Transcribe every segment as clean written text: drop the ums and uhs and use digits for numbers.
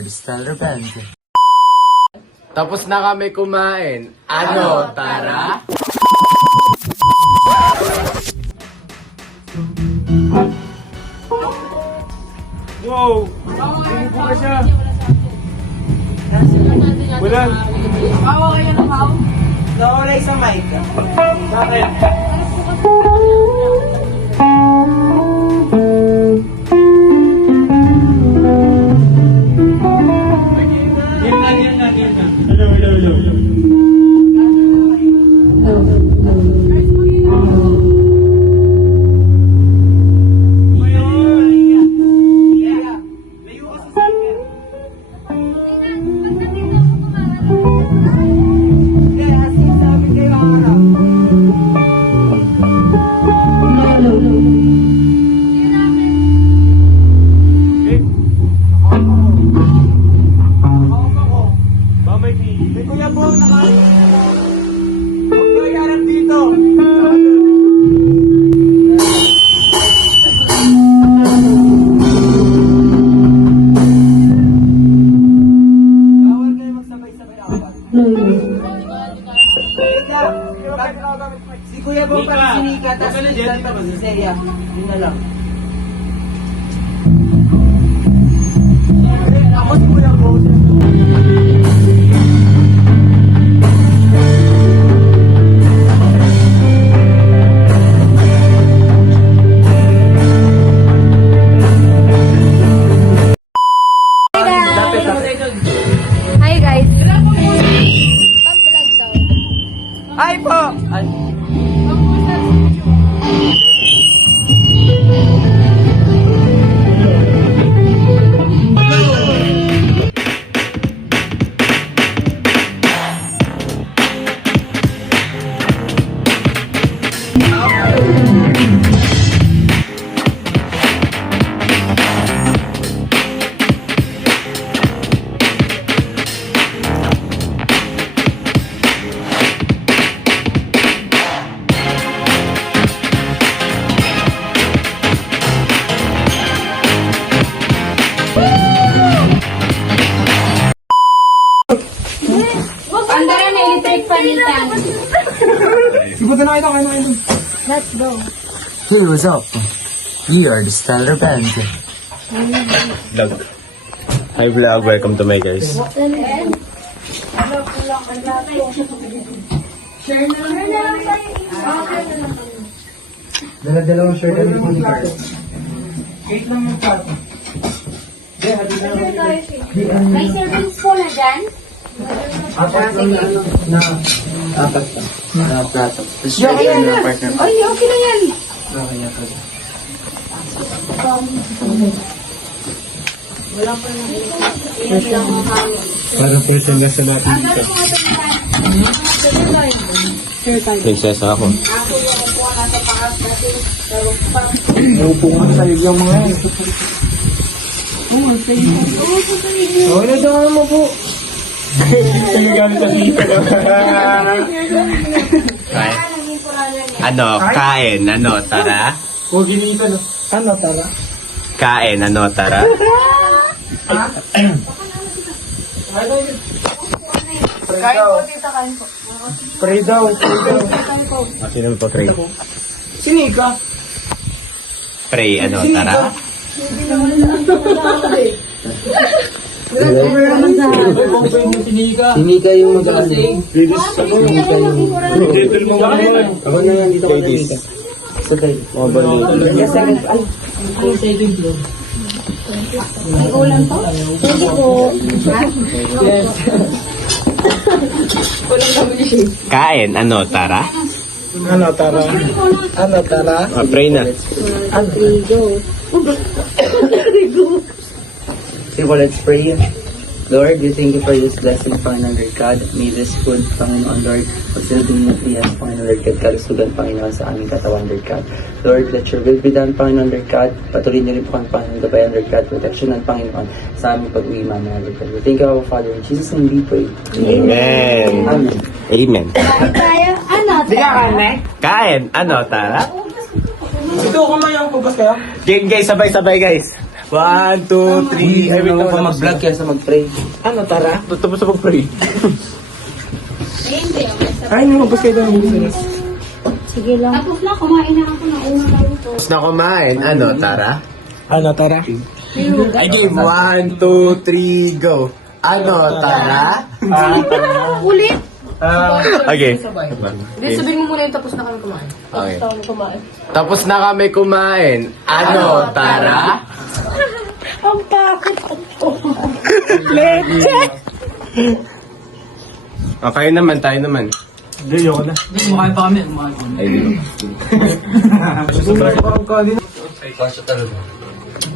are the Stellar Band. Tapos na kami kumain. Ano, tara? Wow! Hindi po ka siya. Wala. Okay ka na, Pao? Nawala sa mic. Bakit? Yan na. Hello. May kuya po, huwag kayo harap dito. Bawal kayo magsabay-sabay awat. Wait lang. Si kuya po pa si Nika, tapos si Celia. Yun na lang. Ako si kuya po. Hi guys. Pag-vlog daw. Hi po! Andara may electric panitan. Sibutan na kayo. Let's go. Hey, what's up? We are the Stellar Band. Vlog. Hi vlog, welcome to my guys. Dala-dalawang shirt kami po ni Carl. Wait lang yung kwarto. May servings po na dyan. Apat lang na ano, na apat pa. Na plato. Tapos ready ka na partner. Ay, okay na yan. Okay, ako. Parang person na sa natin dito. Prinsesa ako. Upo nga sa yung mga yan. Okay na daw mo po. Yung galing sa tita na. Ano, kain, ano, tara? Huwag ginita no. Ano tala? Kain, ano, tara? Pray daw. Sino po pray? Sinika. Pray, ano, tara? Sinika yung mag-ano. Sinika yung... Gentle mo naman. Ako na yan dito ka na dito. Sa tayo. Yes, second. Ay, second floor. May ulam po? Thank you po. Yes. Kain, ano, tara? Ano tara? Ano tara? Pray na. Ano? Okay, well, let's pray. Lord, we thank you for this blessing, Panginoon Lord God. May this food, Panginoon Lord, pagsilbing nutrients, Panginoon Lord God, kalusugan, Panginoon, sa aming katawan, Lord God. Lord, let your will be done, Panginoon Lord God. Patuloy niyo rin po kami, Panginoon, gabayan, Lord God, protection ng Panginoon sa aming pag-uwi, Mama, Lord God. We thank you, our Father, in Jesus' name we pray. Amen. Amen. Amen. Kain tayo. Ano? Kain, ano, tara? Ito, kumayang pugas kayo? Game guys, sabay-sabay guys. 1, 2, 3. Ay, wait Ano naman pa mag-vlog kaya sa mag-pray. Ano, tara? Tapos sa pag-pray. Ayun, hindi. Ay, lumabas kayo ng business. Sige lang. Tapos na, kumain na ako ng una na ito. Tapos na kumain. Ano, tara? Ano, tara? I game 1, 2, 3, go. Ano, tara? Ulit! Okay. Hindi, sabihin mo muna yung tapos na kami kumain. Okay. Tapos na kami kumain. Ano, tara? Ang bakit Okay naman, tayo naman. Hindi, yoko na.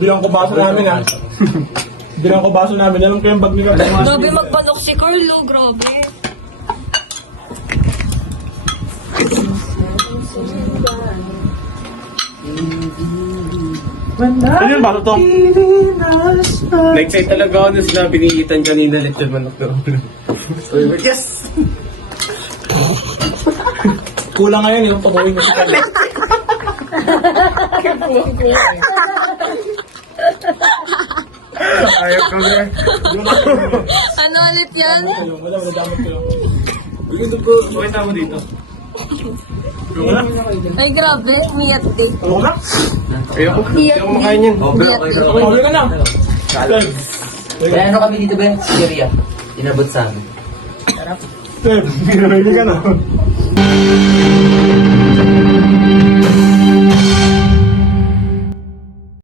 Bilang ko baso namin ha. Bilang ko baso namin. Alam ko yung bag nila. Grabe magpanok si Carlo, grabe. Ano yung baso to? Na-excite talaga ako nung sinabi ni Ethan kanina, lechon manok na ulo. Yes! Kulang ngayon yung pagawin mo sa kanya. Ayaw ko na. Ano ulit yan? Wala, damot ko lang. Bigyan ko, okay na ako dito. Ay, grabe. Miyat din. Ano na? Ayoko. Ayoko makain yan. Okay ka na. Kaya ano kami dito ba? Syria. Inabot sa amin. Sir, hindi ka na.